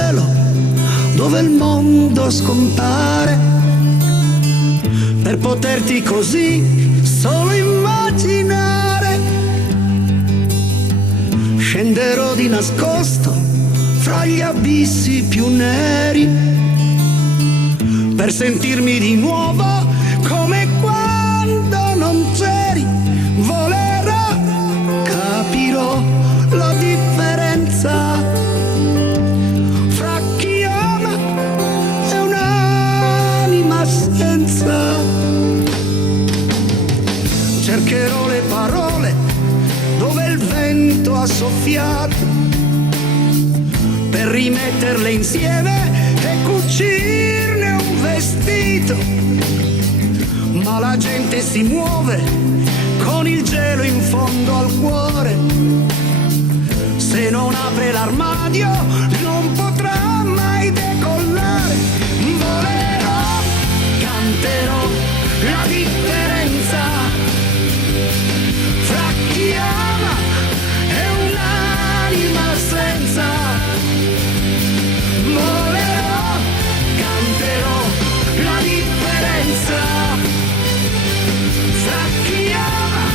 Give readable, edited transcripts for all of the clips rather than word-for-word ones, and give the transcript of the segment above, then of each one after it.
cielo dove il mondo scompare, per poterti così solo immaginare. Scenderò di nascosto fra gli abissi più neri, per sentirmi di nuovo come quando non c'eri. Volerò, capirò la differenza fra chi ama e un'anima senza. Cercherò le parole dove il vento ha soffiato, per rimetterle insieme e cucirne un vestito. Ma la gente si muove con il gelo in fondo al cuore, se non apre l'armadio non potrà mai decollare. Volerò, canterò la differenza fra chi ama e un'anima senza. Volerò, canterò la differenza fra chi ama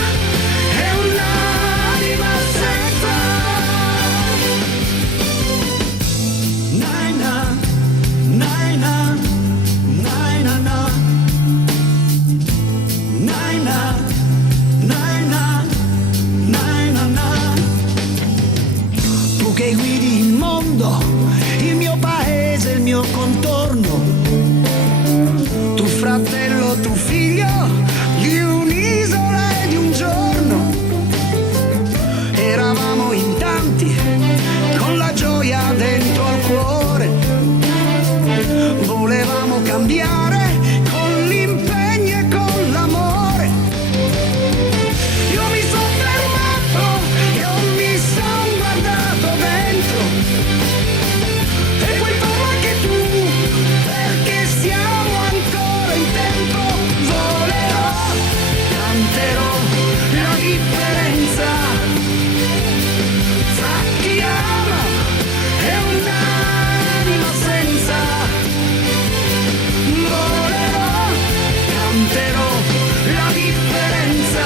e un'anima senza. Naina, naina, naina, na. Naina, naina, naina, na. Tu che guidi il mondo, il mio paese, il mio contorno, tu fratello, tu figlio di un'isola e di un giorno. Eravamo in tanti con la gioia dentro al cuore, volevamo cambiare con l'impegno e con l'amore. Io mi sono fermato, io mi sono guardato dentro, e puoi farlo anche tu, perché siamo ancora in tempo. Volerò, canterò la differenza fra chi ama e un'anima senza. Volerò, canterò la differenza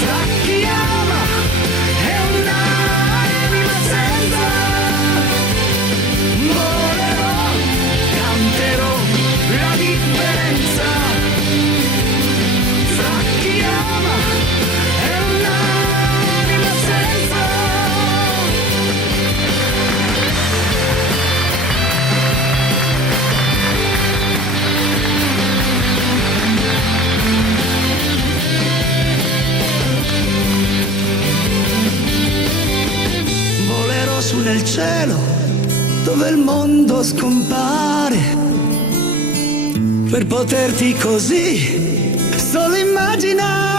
fra chi ama e un'anima senza. Volerò, canterò la differenza fra chi ama e un'anima senza. Volerò su nel cielo dove il mondo scompare, per poterti così solo immaginare.